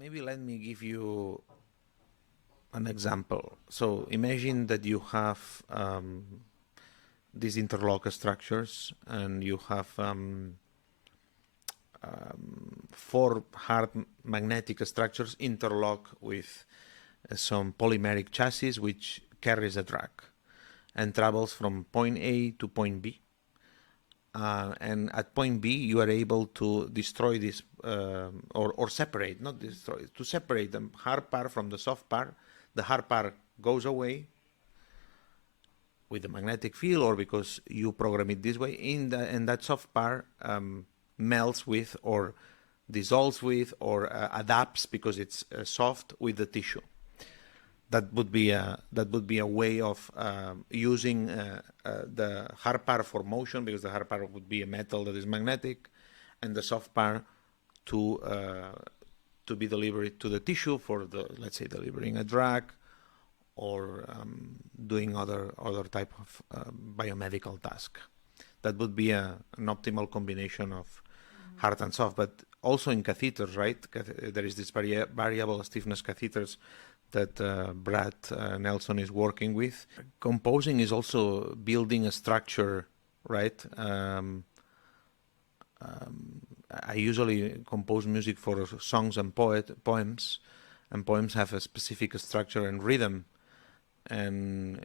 maybe let me give you an example. So imagine that you have these interlock structures, and you have 4 hard magnetic structures interlock with some polymeric chassis which carries a drag and travels from point A to point B. And at point B, you are able to destroy this, or separate, not destroy, to separate the hard part from the soft part. The hard part goes away with the magnetic field, or because you program it this way, and that soft part melts with, or dissolves with, or adapts because it's soft with the tissue. That would be a way of using the hard part for motion, because the hard part would be a metal that is magnetic, and the soft part to be delivered to the tissue for the, let's say, delivering a drag, or doing other type of biomedical task. That would be an optimal combination of hard and soft. But also in catheters, right? There is this variable stiffness catheters that Brad Nelson is working with. Composing is also building a structure, right? I usually compose music for songs and poems, and poems have a specific structure and rhythm. And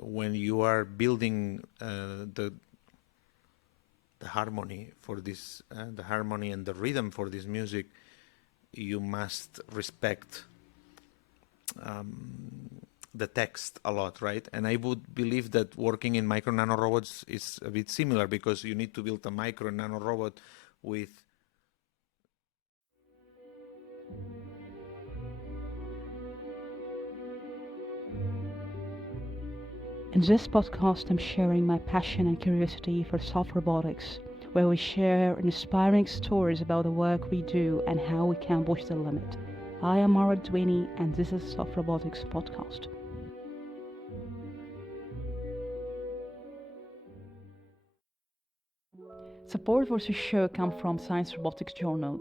when you are building the harmony for this, the harmony and the rhythm for this music, you must respect the text a lot, right? And I would believe that working in micro nanorobots is a bit similar, because you need to build a micro nanorobot with In this podcast, I'm sharing my passion and curiosity for soft robotics, where we share inspiring stories about the work we do and how we can push the limit. I am Mara Dwayne, and this is Soft Robotics Podcast. Support for this show comes from Science Robotics Journal.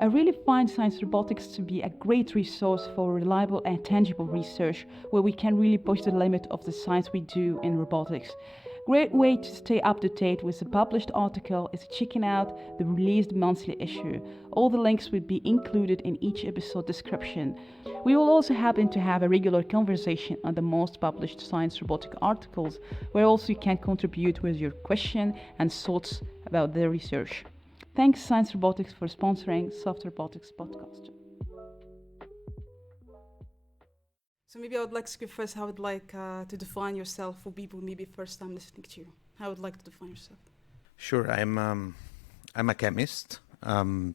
I really find Science Robotics to be a great resource for reliable and tangible research, where we can really push the limit of the science we do in robotics. Great way to stay up to date with the published article is checking out the released monthly issue. All the links will be included in each episode description. We will also happen to have a regular conversation on the most published science robotic articles, where also you can contribute with your question and thoughts about the research. Thanks Science Robotics for sponsoring Soft Robotics Podcast. So maybe I would like to give first how I would like to define yourself for people maybe first time listening to you. How I would like to define yourself. Sure, I'm a chemist that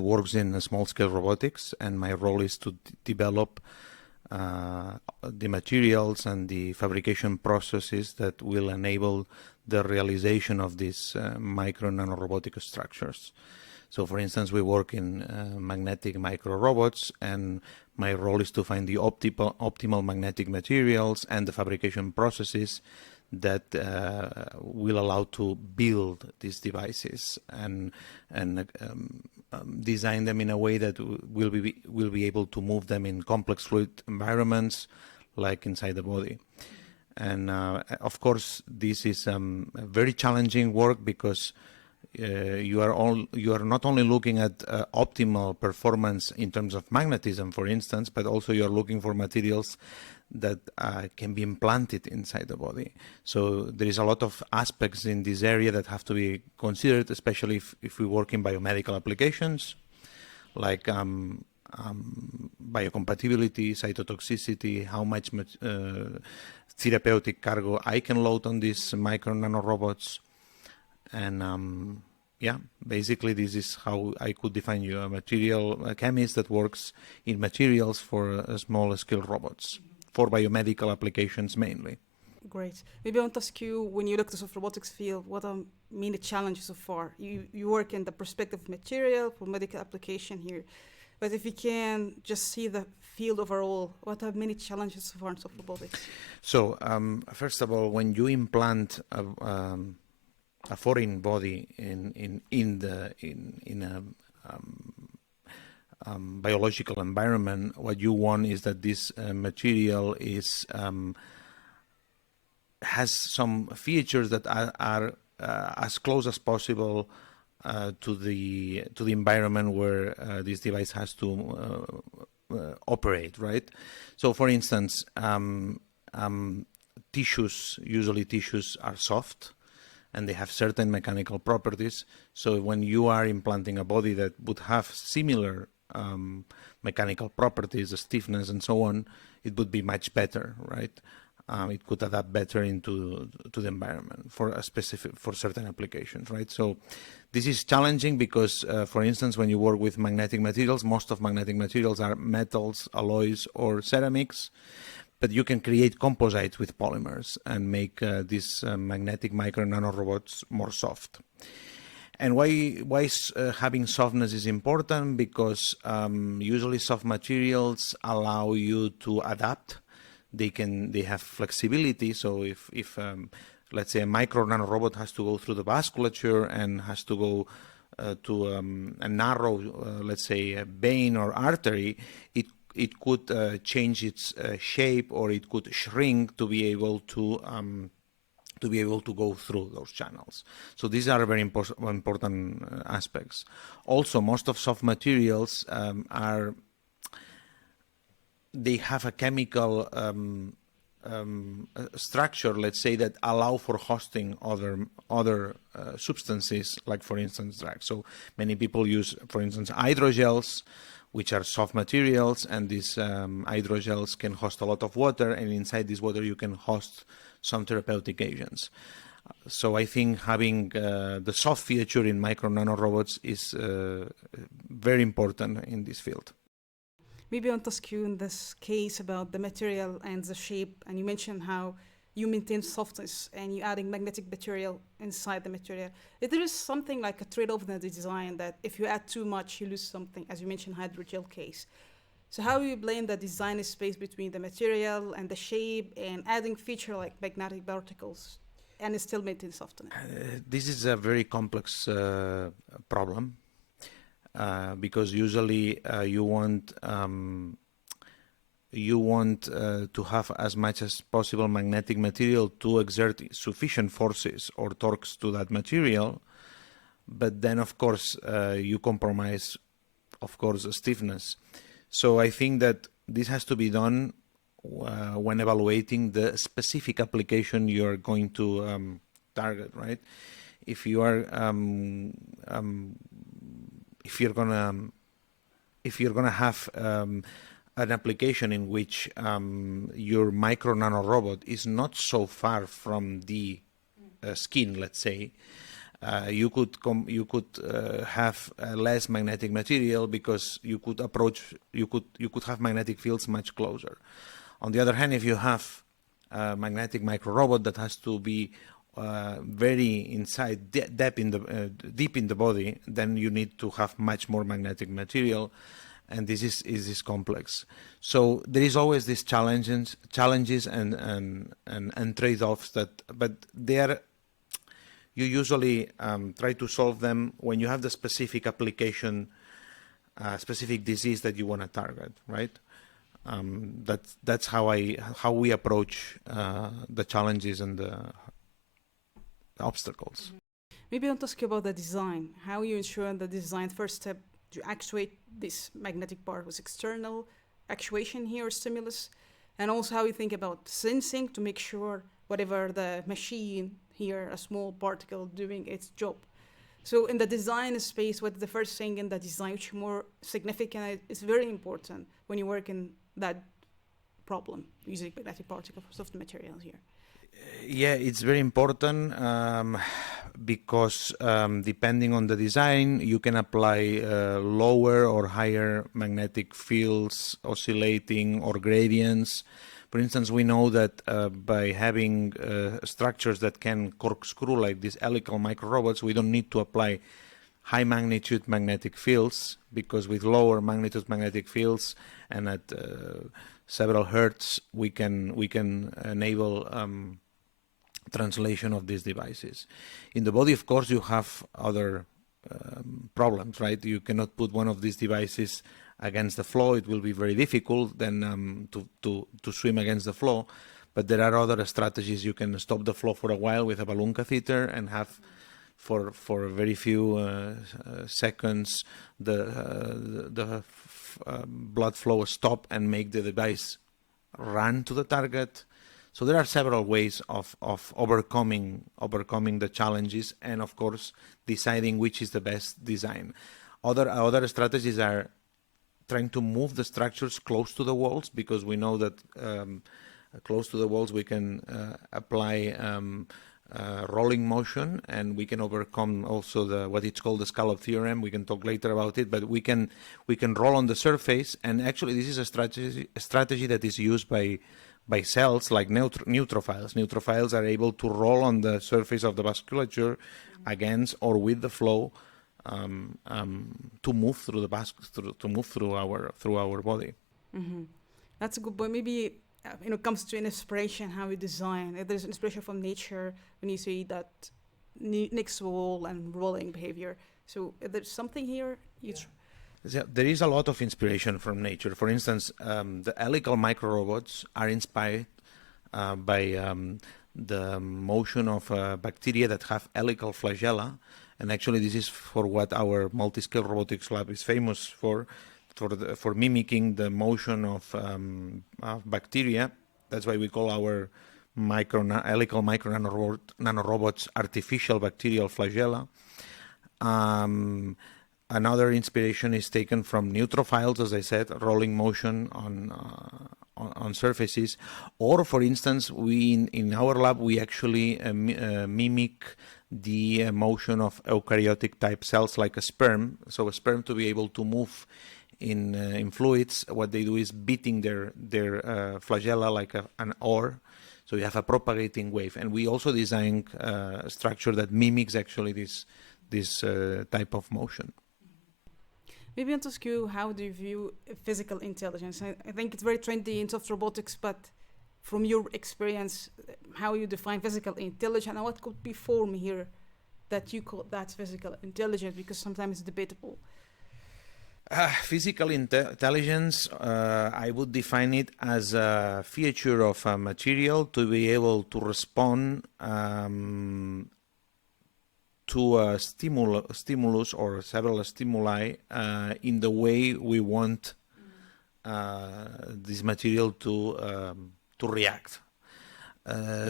works in small-scale robotics, and my role is to develop the materials and the fabrication processes that will enable the realization of these micro nanorobotic structures. So, for instance, we work in magnetic micro-robots, and my role is to find the optimal magnetic materials and the fabrication processes that will allow to build these devices and design them in a way that will be able to move them in complex fluid environments, like inside the body. And of course, this is very challenging work, because you are not only looking at optimal performance in terms of magnetism, for instance, but also you are looking for materials that can be implanted inside the body. So there is a lot of aspects in this area that have to be considered, especially if we work in biomedical applications, like biocompatibility, cytotoxicity, how much therapeutic cargo I can load on these micro nanorobots. And basically this is how I could define you, a chemist that works in materials for small scale robots, for biomedical applications mainly. Great. Maybe I want to ask you, when you look at the soft robotics field, what are main challenges so far? You work in the perspective of material for medical application here, but if you can just see the field overall, what are many challenges so far in soft robotics? So first of all, when you implant a foreign body in biological environment, what you want is that this material is has some features that are as close as possible to the environment where this device has to operate, right? So, for instance, usually tissues are soft, and they have certain mechanical properties. So when you are implanting a body that would have similar mechanical properties, the stiffness and so on, it would be much better, right? It could adapt better to the environment for certain applications, right? So this is challenging because, for instance, when you work with magnetic materials, most of magnetic materials are metals, alloys, or ceramics. But you can create composites with polymers and make these magnetic micro nanorobots more soft. And why having softness is important? Because usually soft materials allow you to adapt. They have flexibility. So if let's say a micro nanorobot has to go through the vasculature and has to go to a narrow, let's say, a vein or artery, it could change its shape, or it could shrink to be able to go through those channels. So these are very important aspects. Also, most of soft materials they have a chemical structure, let's say, that allow for hosting other substances, like, for instance, drugs. So many people use, for instance, hydrogels, which are soft materials, and these hydrogels can host a lot of water, and inside this water you can host some therapeutic agents. So I think having the soft feature in micro nanorobots is very important in this field. Maybe I want to ask you in this case about the material and the shape, and you mentioned how you maintain softness and you're adding magnetic material inside the material. If there is something like a trade-off in the design that if you add too much, you lose something, as you mentioned, hydrogel case. So how do you blend the design space between the material and the shape and adding feature like magnetic particles and still maintain softness? This is a very complex problem because usually you want to have as much as possible magnetic material to exert sufficient forces or torques to that material, but then of course you compromise, of course, stiffness. So I think that this has to be done when evaluating the specific application you are going to target, right? If you are if you're gonna have an application in which your micro nanorobot is not so far from the skin, let's say, you could have less magnetic material because you could have magnetic fields much closer. On the other hand, if you have a magnetic micro robot that has to be very inside, deep in the body, then you need to have much more magnetic material, and this is complex. So there is always these challenges and trade-offs but you usually try to solve them when you have the specific application, specific disease that you want to target, right? That's how we approach the challenges and the obstacles. Maybe I want to ask you about the design. How you ensure the design first step to actuate this magnetic part with external actuation here or stimulus, and also how you think about sensing to make sure whatever the machine here, a small particle doing its job. So in the design space, what's the first thing in the design which is more significant is very important when you work in that problem using magnetic particle for soft materials here? Yeah, it's very important because depending on the design, you can apply lower or higher magnetic fields, oscillating, or gradients. For instance, we know that by having structures that can corkscrew like these helical micro-robots, we don't need to apply high magnitude magnetic fields, because with lower magnitude magnetic fields and at several hertz, we can enable translation of these devices. In the body, of course, you have other problems, right? You cannot put one of these devices against the flow, it will be very difficult then to swim against the flow. But there are other strategies. You can stop the flow for a while with a balloon catheter and have for very few seconds the blood flow stop and make the device run to the target. So there are several ways of overcoming the challenges, and of course deciding which is the best design. Other strategies are trying to move the structures close to the walls, because we know that close to the walls we can apply rolling motion, and we can overcome also what it's called the scallop theorem. We can talk later about it, but we can roll on the surface, and actually this is a strategy that is used by cells like neutrophiles. Neutrophiles are able to roll on the surface of the vasculature against or with the flow to move through our body. Mm-hmm. That's a good point. Maybe when it comes to inspiration, how we design, if there's inspiration from nature when you see that next wall and rolling behavior. So if there's something here, there is a lot of inspiration from nature. For instance, the helical micro-robots are inspired by the motion of bacteria that have helical flagella. And actually this is for what our multi-scale robotics lab is famous for mimicking the motion of bacteria. That's why we call our helical nanorobots artificial bacterial flagella. Another inspiration is taken from neutrophiles, as I said, rolling motion on surfaces. Or, for instance, in our lab we actually mimic the motion of eukaryotic type cells like a sperm. So a sperm, to be able to move in fluids, what they do is beating their flagella like an oar. So you have a propagating wave. And we also design a structure that mimics actually this type of motion. Maybe I want to ask you, how do you view physical intelligence? I think it's very trendy in soft robotics, but from your experience, how you define physical intelligence, and what could be form here that you call that physical intelligence, because sometimes it's debatable. Physical intelligence, I would define it as a feature of a material to be able to respond to a stimulus or several stimuli in the way we want this material to react.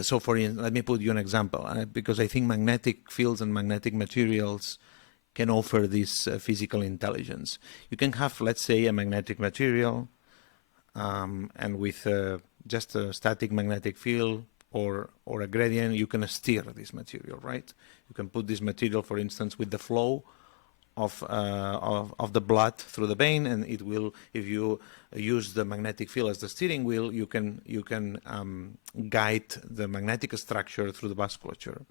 So let me put you an example, because I think magnetic fields and magnetic materials can offer this physical intelligence. You can have, let's say, a magnetic material and with just a static magnetic field or a gradient, you can steer this material, right? You can put this material, for instance, with the flow of the blood through the vein, and it will, if you use the magnetic field as the steering wheel, you can guide the magnetic structure through the vasculature.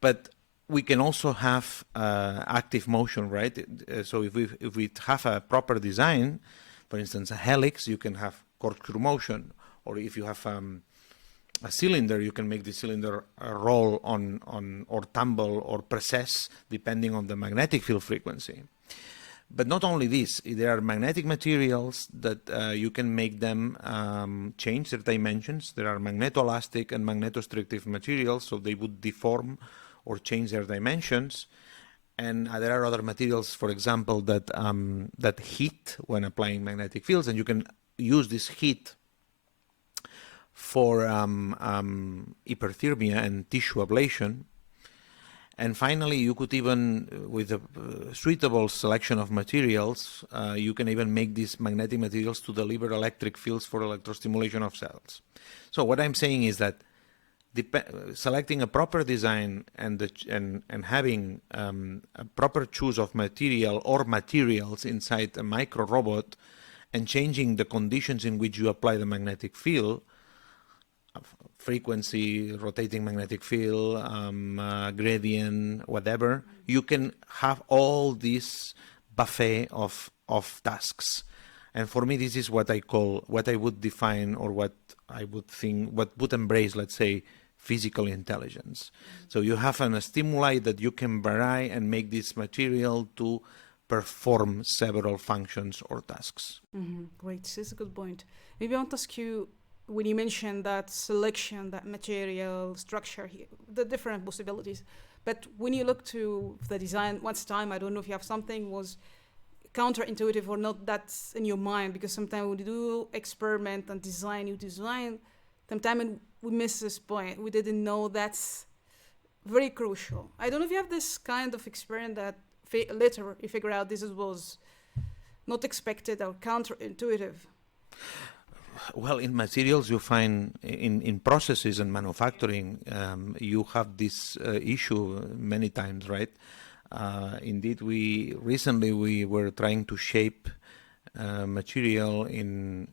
But we can also have active motion, right? So if we have a proper design, for instance, a helix, you can have corkscrew motion, or if you have a cylinder, you can make the cylinder roll on or tumble or precess depending on the magnetic field frequency. But not only this, there are magnetic materials that you can make them change their dimensions. There are magnetoelastic and magnetostrictive materials, so they would deform or change their dimensions. And there are other materials, for example, that heat when applying magnetic fields, and you can use this heat for hyperthermia and tissue ablation. And finally, you could even, with a suitable selection of materials, you can even make these magnetic materials to deliver electric fields for electrostimulation of cells. So what I'm saying is that selecting a proper design and having a proper choice of material or materials inside a micro-robot and changing the conditions in which you apply the magnetic field, frequency, rotating magnetic field, gradient, whatever, you can have all this buffet of tasks. And for me, this is what I would define, or what I would think, what would embrace, let's say, physical intelligence. So you have a stimuli that you can vary and make this material to perform several functions or tasks. Great, this is a good point. Maybe I want to ask you, when you mentioned that selection, that material, structure, the different possibilities, but when you look to the design, once time, I don't know if you have something was counterintuitive or not, that's in your mind, because sometimes when you do experiment and design, you design, sometimes we miss this point. We didn't know that's very crucial. I don't know if you have this kind of experience that later you figure out this was not expected or counterintuitive. Well, in materials you find, in processes and manufacturing, you have this issue many times, right? Indeed, we were trying to shape material in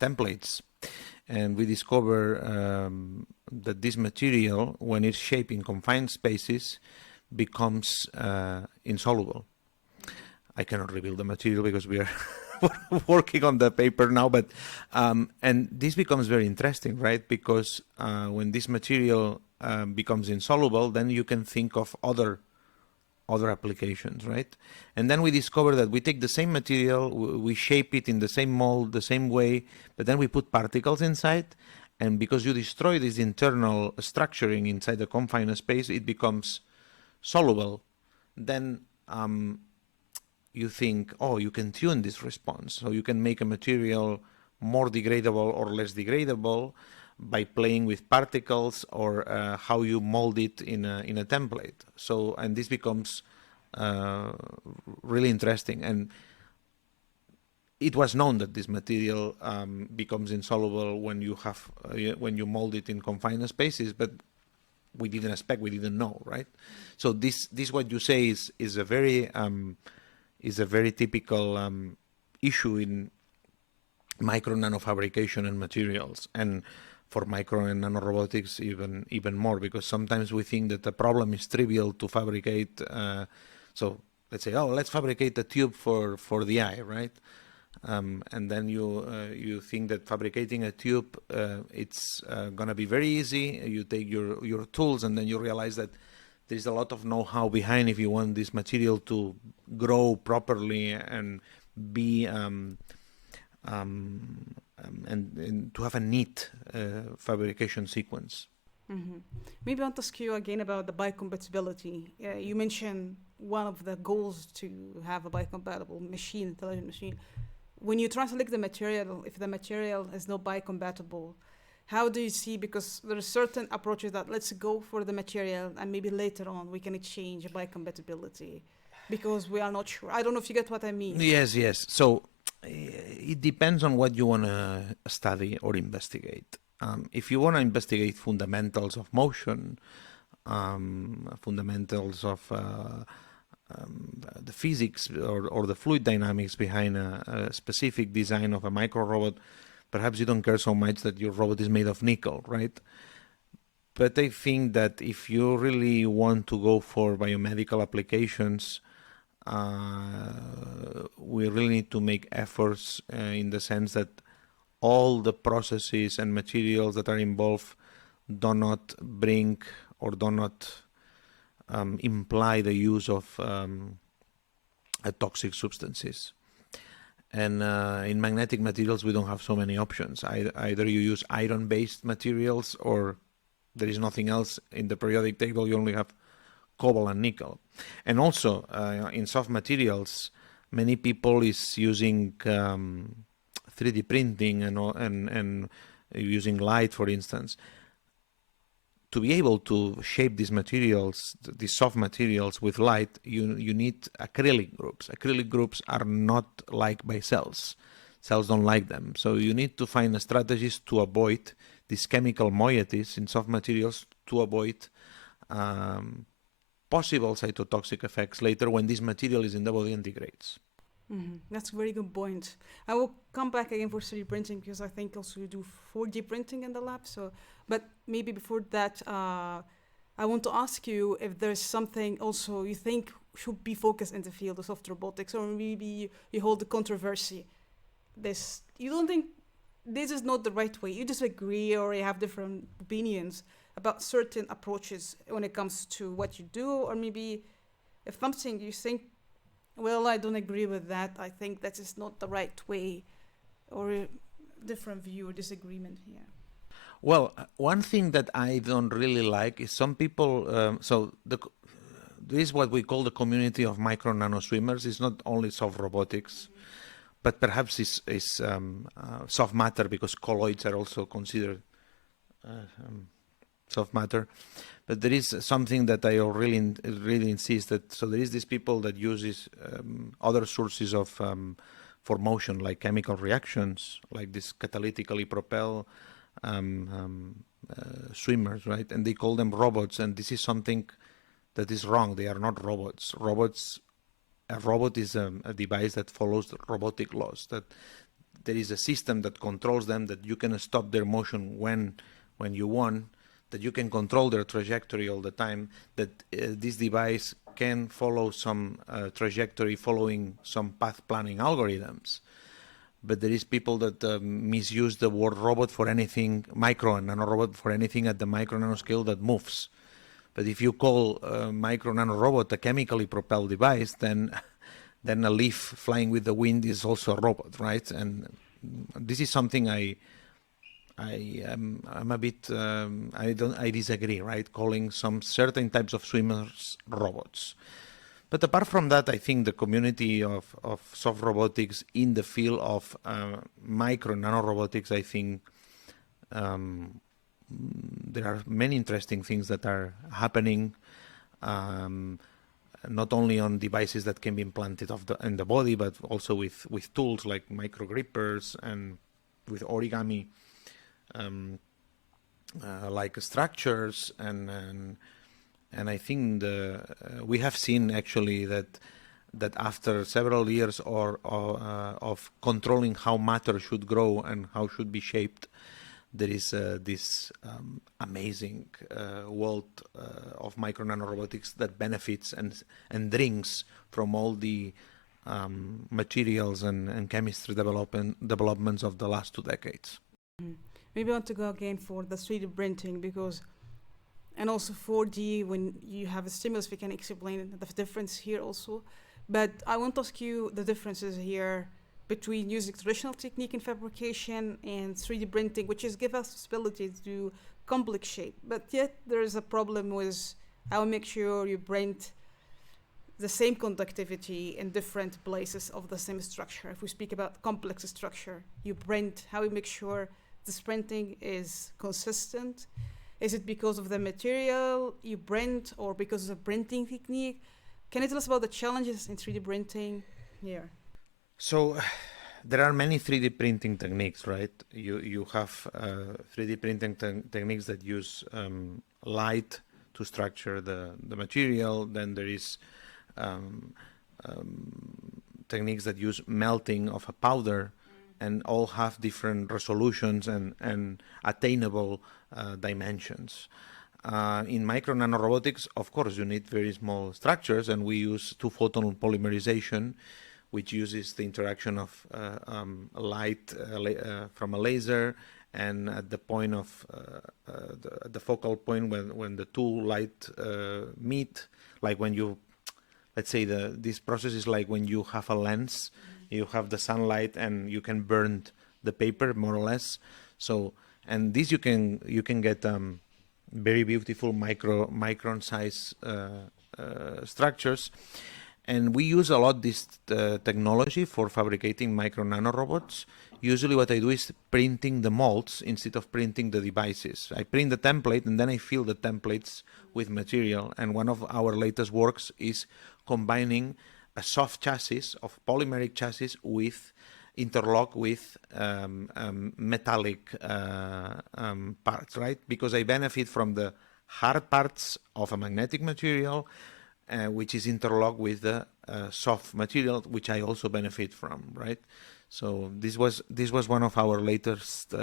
templates, and we discover that this material, when it's shaped in confined spaces, becomes insoluble. I cannot reveal the material because we are working on the paper now, but and this becomes very interesting, right? Because when this material becomes insoluble, then you can think of other applications, right? And then we discover that we take the same material, we shape it in the same mold, the same way, but then we put particles inside, and because you destroy this internal structuring inside the confined space, it becomes soluble. Then you think, oh, you can tune this response, so you can make a material more degradable or less degradable by playing with particles or how you mold it in a template. So, and this becomes really interesting. And it was known that this material becomes insoluble when you mold it in confined spaces, but we didn't expect, we didn't know, right? So this what you say is a very typical issue in micro nanofabrication and materials, and for micro and nanorobotics even more, because sometimes we think that the problem is trivial to fabricate. So let's say, oh, let's fabricate a tube for the eye, right? And then you think that fabricating a tube it's gonna be very easy. You take your tools, and then you realize that there's a lot of know-how behind if you want this material to grow properly and be and to have a neat fabrication sequence. Maybe I want to ask you again about the biocompatibility. You mentioned one of the goals to have a biocompatible machine, intelligent machine. When you try to select the material, if the material is not biocompatible, how do you see, because there are certain approaches that let's go for the material and maybe later on we can exchange biocompatibility because we are not sure. I don't know if you get what I mean. Yes. So it depends on what you want to study or investigate. If you want to investigate fundamentals of motion, fundamentals of the physics or the fluid dynamics behind a specific design of a micro robot, perhaps you don't care so much that your robot is made of nickel, right? But I think that if you really want to go for biomedical applications, we really need to make efforts in the sense that all the processes and materials that are involved do not bring or do not imply the use of toxic substances. And in magnetic materials, we don't have so many options. Either you use iron-based materials, or there is nothing else in the periodic table. You only have cobalt and nickel. And also, in soft materials, many people is using 3D printing and using light, for instance. To be able to shape these materials, these soft materials with light, you need acrylic groups. Acrylic groups are not liked by cells. Cells don't like them. So you need to find strategies to avoid these chemical moieties in soft materials, to avoid possible cytotoxic effects later when this material is in the body and degrades. That's a very good point. I will come back again for 3D printing because I think also you do 4D printing in the lab. So, but maybe before that, I want to ask you if there's something also you think should be focused in the field of soft robotics, or maybe you hold the controversy. You don't think this is not the right way. You disagree, or you have different opinions about certain approaches when it comes to what you do, or maybe if something you think, well, I don't agree with that, I think that is not the right way, or a different view or disagreement here? Well, one thing that I don't really like is some people. This is what we call the community of micro nano swimmers. It's not only soft robotics, but perhaps it's soft matter, because colloids are also considered soft matter. But there is something that I really insist that. So there is these people that uses other sources of for motion, like chemical reactions, like this catalytically propelled swimmers, right? And they call them robots, and this is something that is wrong. They are not robots. A robot is a device that follows the robotic laws. That there is a system that controls them. That you can stop their motion when you want. That you can control their trajectory all the time. That this device can follow some trajectory following some path planning algorithms. But there is people that misuse the word robot for anything, micro and nano robot for anything at the micro nano scale that moves. But if you call micro nano robot a chemically propelled device, then a leaf flying with the wind is also a robot, right? And this is something I'm a bit I disagree, right? Calling some certain types of swimmers robots. But apart from that, I think the community of soft robotics in the field of micro nano robotics, I think there are many interesting things that are happening, not only on devices that can be implanted in the body, but also with tools like micro grippers and with origami like structures and I think we have seen actually that after several years of controlling how matter should grow and how should be shaped, there is this amazing world of micro nanorobotics that benefits and drinks from all the materials and chemistry developments of the last 2 decades. Maybe I want to go again for the 3D printing, because and also 4D, when you have a stimulus, we can explain the difference here also. But I want to ask you the differences here between using traditional technique in fabrication and 3D printing, which is give us possibility to do complex shape. But yet there is a problem with how we make sure you print the same conductivity in different places of the same structure. If we speak about complex structure, you print, how we make sure this printing is consistent. Is it because of the material you print or because of the printing technique? Can you tell us about the challenges in 3D printing here? So there are many 3D printing techniques, right? You have 3D printing techniques that use light to structure the material. Then there is techniques that use melting of a powder, and all have different resolutions and attainable dimensions. In micro nanorobotics, of course, you need very small structures, and we use two-photon polymerization, which uses the interaction of light from a laser, and at the point of the focal point when the two light meet, like when you, let's say this process is like when you have a lens, you have the sunlight and you can burn the paper more or less. So, and this you can get very beautiful micron size structures. And we use a lot this technology for fabricating micro nanorobots. Usually what I do is printing the molds instead of printing the devices. I print the template and then I fill the templates with material. And one of our latest works is combining a soft chassis of polymeric chassis with interlock with metallic parts, right? Because I benefit from the hard parts of a magnetic material, which is interlocked with the soft material, which I also benefit from, right? So this was one of our latest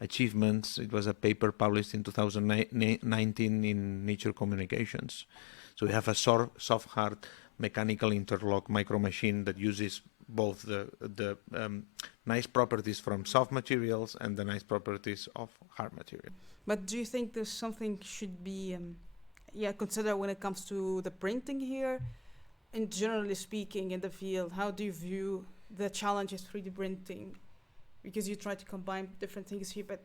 achievements. It was a paper published in 2019 in Nature Communications. So we have a soft hard mechanical interlock micro machine that uses both the nice properties from soft materials and the nice properties of hard material. But do you think there's something should be consider when it comes to the printing here? And generally speaking, in the field, how do you view the challenges 3D printing? Because you try to combine different things here, but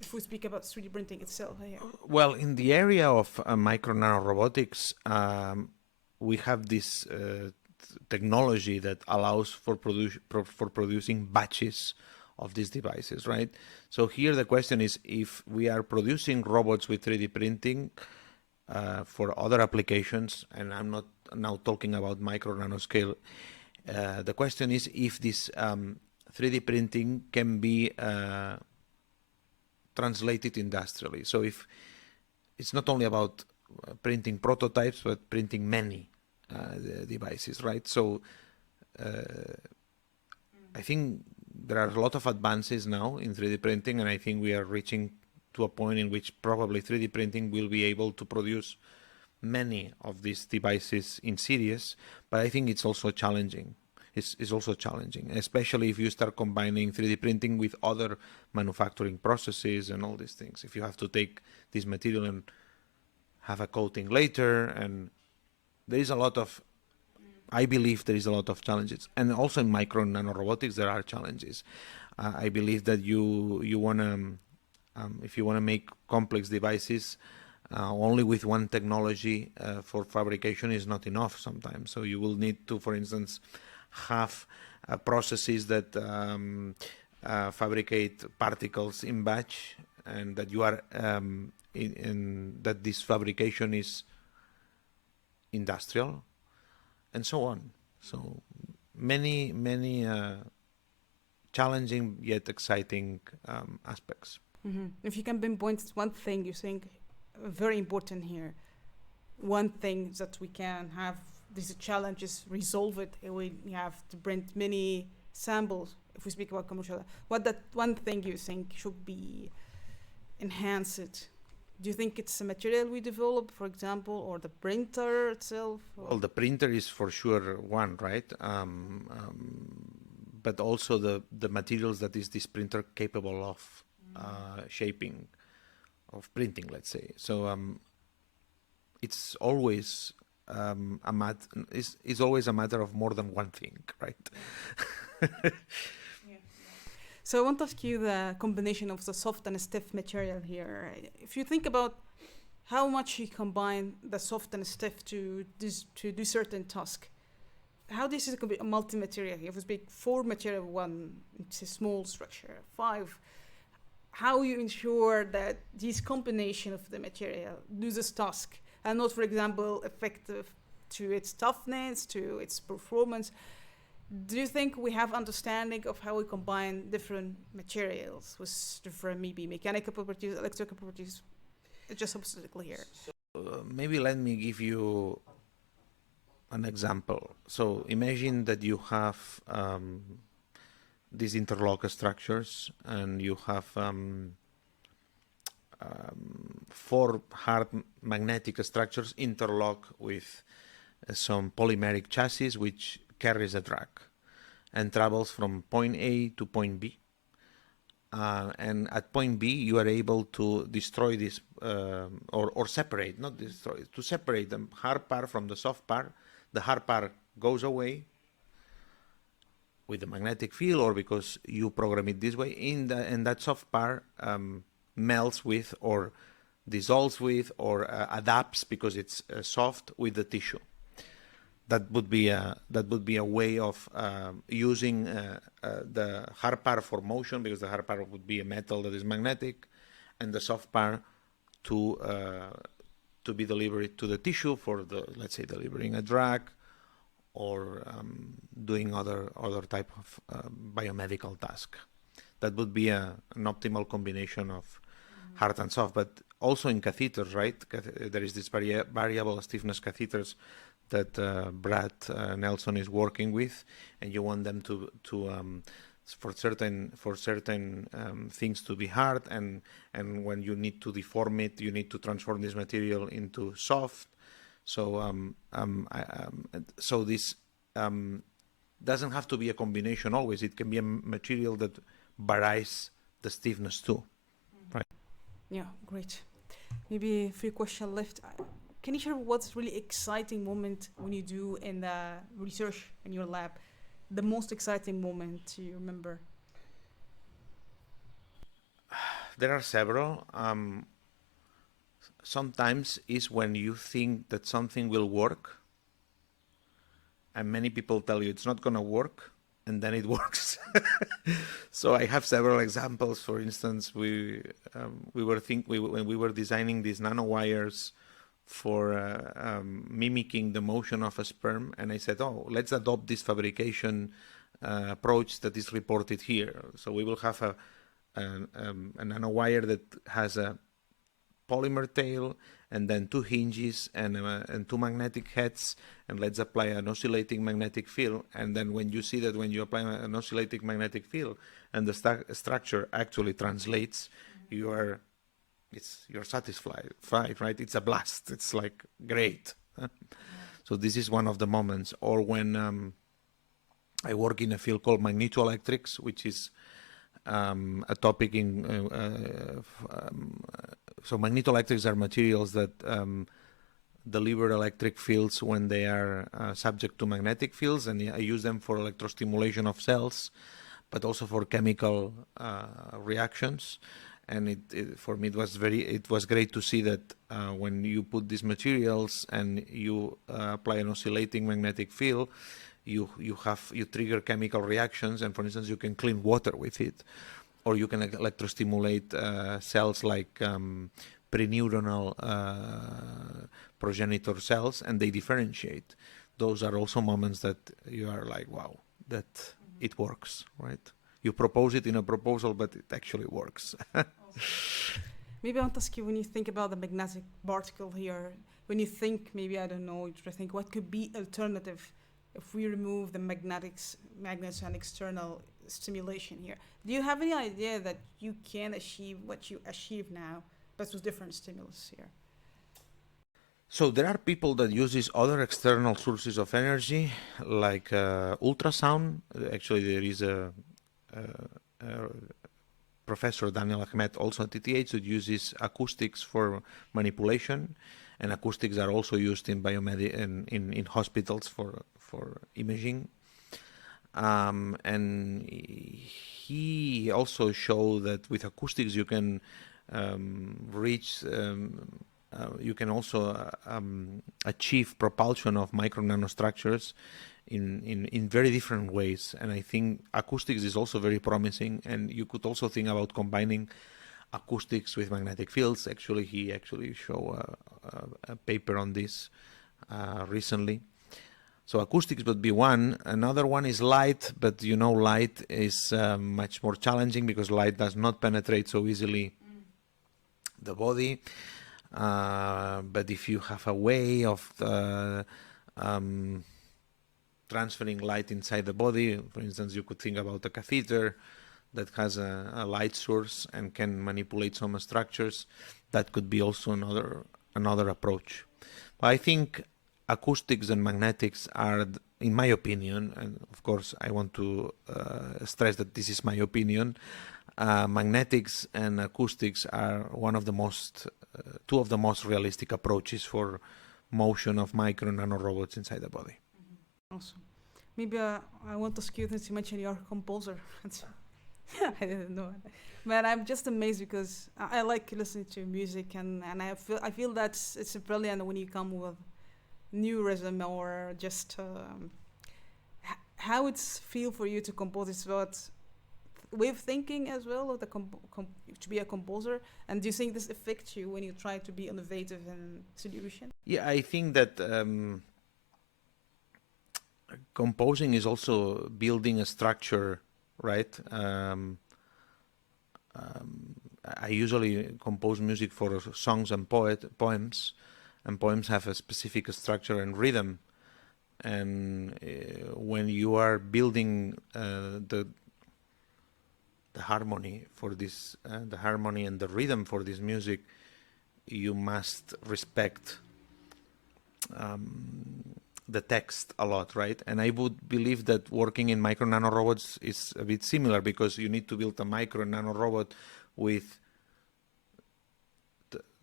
if we speak about 3D printing itself here. Well, in the area of micro-nanorobotics, we have this technology that allows for producing batches of these devices, right? So here the question is, if we are producing robots with 3D printing for other applications, and I'm not now talking about micro-nanoscale, the question is if this 3D printing can be translated industrially. So if it's not only about printing prototypes, but printing many devices, right? So I think there are a lot of advances now in 3D printing, and I think we are reaching to a point in which probably 3D printing will be able to produce many of these devices in series, but I think it's also challenging. It's also challenging, especially if you start combining 3D printing with other manufacturing processes and all these things. If you have to take this material and have a coating later, and there is a lot of, I believe there is a lot of challenges. And also in micro nanorobotics, there are challenges. I believe that you want to, if you want to make complex devices, only with one technology for fabrication is not enough sometimes. So you will need to, for instance, have processes that fabricate particles in batch, and that you are that this fabrication is industrial, and so on. So many challenging yet exciting aspects. Mm-hmm. If you can pinpoint one thing you think very important here, one thing that we can have these challenges resolve it, and we have to print many samples. If we speak about commercial, what that one thing you think should be enhanced? Do you think it's a material we develop, for example, or the printer itself? Or? Well, the printer is for sure one, right? But also the materials that is this printer capable of shaping, of printing, let's say. So it's always it's always a matter of more than one thing, right? So I want to ask you the combination of the soft and stiff material here. If you think about how much you combine the soft and stiff to do certain task, how this is a multi-material here? If we speak 4 material, 1, it's a small structure, 5. How you ensure that this combination of the material do this task and not, for example, effective to its toughness, to its performance? Do you think we have understanding of how we combine different materials with different maybe mechanical properties, electrical properties? It's just hypothetically here. So, maybe let me give you an example. So imagine that you have these interlock structures, and you have 4 hard magnetic structures interlock with some polymeric chassis which carries a drag and travels from point A to point B. And at point B, you are able to destroy this or separate, not destroy, to separate the hard part from the soft part. The hard part goes away with the magnetic field, or because you program it this way, and that soft part melts with, or dissolves with, or adapts because it's soft with the tissue. That would be a way of using the hard part for motion, because the hard part would be a metal that is magnetic, and the soft part to be delivered to the tissue for the, let's say, delivering a drag, or doing other type of biomedical task. That would be an optimal combination of hard and soft. But also in catheters, right? There is this variable stiffness catheters that Brad Nelson is working with, and you want them to for certain things to be hard, and when you need to deform it, you need to transform this material into soft. So so this doesn't have to be a combination always. It can be a material that varies the stiffness too, right? Yeah, great. Maybe a few questions left. can you share what's really exciting moment when you do in the research in your lab? The most exciting moment you remember? There are several. Sometimes is when you think that something will work, and many people tell you it's not going to work, and then it works. So I have several examples. For instance, when we were designing these nanowires for mimicking the motion of a sperm, and I said, oh, let's adopt this fabrication approach that is reported here. So we will have a nanowire that has a polymer tail and then two hinges and two magnetic heads, and let's apply an oscillating magnetic field. And then when you see that when you apply an oscillating magnetic field and the structure actually translates, you're satisfied, right? It's a blast. It's like great. So this is one of the moments. Or when I work in a field called magnetoelectrics, which is a topic in so magnetoelectrics are materials that deliver electric fields when they are subject to magnetic fields, and I use them for electrostimulation of cells, but also for chemical reactions. And for me it was great to see that when you put these materials and you apply an oscillating magnetic field, you trigger chemical reactions, and for instance you can clean water with it, or you can electrostimulate cells like preneuronal progenitor cells, and they differentiate. Those are also moments that you are like, wow, that it works, right? You propose it in a proposal, but it actually works. Maybe I want to ask you, when you think about the magnetic particle here, when you think, maybe, I don't know, you think what could be alternative if we remove the magnets and external stimulation here? Do you have any idea that you can achieve what you achieve now, but with different stimulus here? So there are people that use these other external sources of energy, like ultrasound. Actually, there is a Professor Daniel Ahmed, also at TTH, that uses acoustics for manipulation, and acoustics are also used in in hospitals for imaging. And he also showed that with acoustics you can reach, you can also achieve propulsion of micro nanostructures in very different ways. And I think acoustics is also very promising, and you could also think about combining acoustics with magnetic fields. Actually, he showed a paper on this recently. So acoustics would be one. Another one is light, but you know light is much more challenging because light does not penetrate so easily the body. But if you have a way of transferring light inside the body, for instance, you could think about a catheter that has a light source and can manipulate some structures. That could be also another approach. But I think acoustics and magnetics are, in my opinion, and of course I want to stress that this is my opinion, magnetics and acoustics are two of the most realistic approaches for motion of micro nanorobots inside the body. Awesome. Maybe I want to ask you, since you mentioned you're a composer. I didn't know that. But I'm just amazed because I like listening to music, and I feel that it's brilliant when you come with new rhythm, or just how it's feel for you to compose. It's about way of thinking as well, of to be a composer. And do you think this affects you when you try to be innovative in solution? Yeah, I think that composing is also building a structure, right? I usually compose music for songs and poems, and poems have a specific structure and rhythm. And when you are building the harmony for this, the harmony and the rhythm for this music, you must respect the text a lot, right? And I would believe that working in micro nanorobots is a bit similar, because you need to build a micro nanorobot with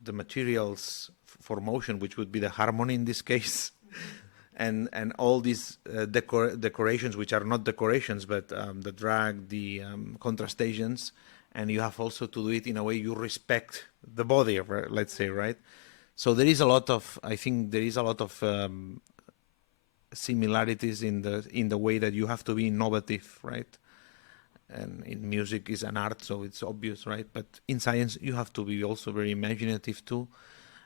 the materials for motion, which would be the harmony in this case, and all these decorations, which are not decorations, but the drag, the contrast agents, and you have also to do it in a way you respect the body, let's say, right? So there is a lot of, I think there is a lot of similarities in the way that you have to be innovative, right? And in music is an art, so it's obvious, right? But in science, you have to be also very imaginative too.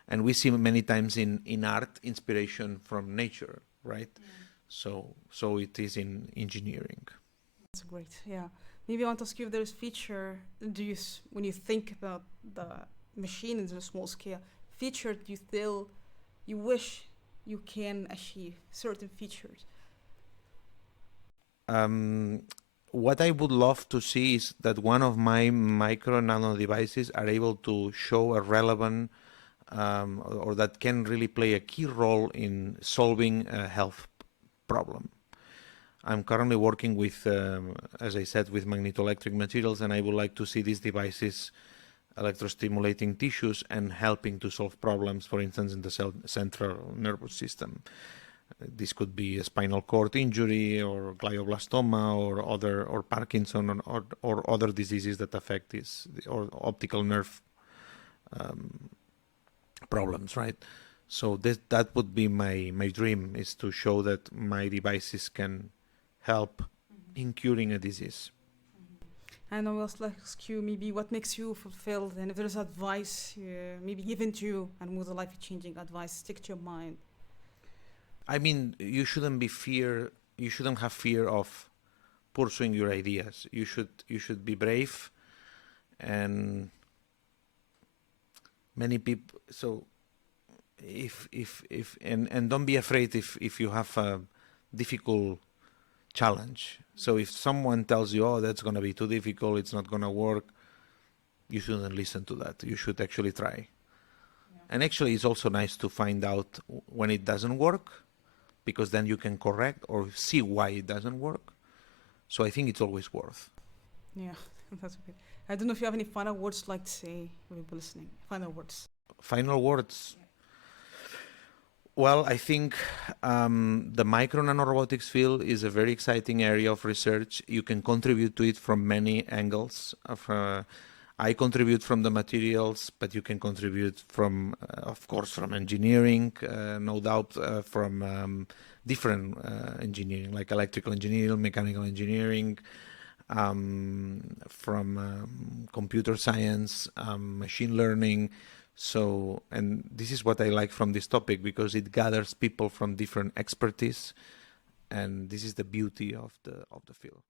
And we see many times in art inspiration from nature, right? Yeah. So it is in engineering. That's great. Yeah. Maybe I want to ask you if there's feature. When you think about the machine in a small scale, feature you wish you can achieve certain features? What I would love to see is that one of my micro nano devices are able to show a relevant or that can really play a key role in solving a health problem. I'm currently working with, as I said, with magnetoelectric materials, and I would like to see these devices electrostimulating tissues and helping to solve problems, for instance, in the central nervous system. This could be a spinal cord injury or glioblastoma or Parkinson or other diseases that affect this or optical nerve problems, right? So that would be my dream, is to show that my devices can help in curing a disease. And I will ask you maybe what makes you fulfilled, and if there's advice maybe given to you and with a life-changing advice stick to your mind. I mean, you shouldn't have fear of pursuing your ideas. You should be brave, and many people. So, if don't be afraid if you have a difficult challenge. So if someone tells you, "Oh, that's going to be too difficult, it's not going to work," you shouldn't listen to that. You should actually try. Yeah. And actually, it's also nice to find out when it doesn't work, because then you can correct or see why it doesn't work. So I think it's always worth. Yeah, that's okay. I don't know if you have any final words you'd like to say to people listening. Final words. Final words. Yeah. Well, I think the micro nanorobotics field is a very exciting area of research. You can contribute to it from many angles. I contribute from the materials, but you can contribute from, of course, from engineering, no doubt, from different engineering, like electrical engineering, mechanical engineering, from computer science, machine learning. So, and this is what I like from this topic, because it gathers people from different expertise, and this is the beauty of the field.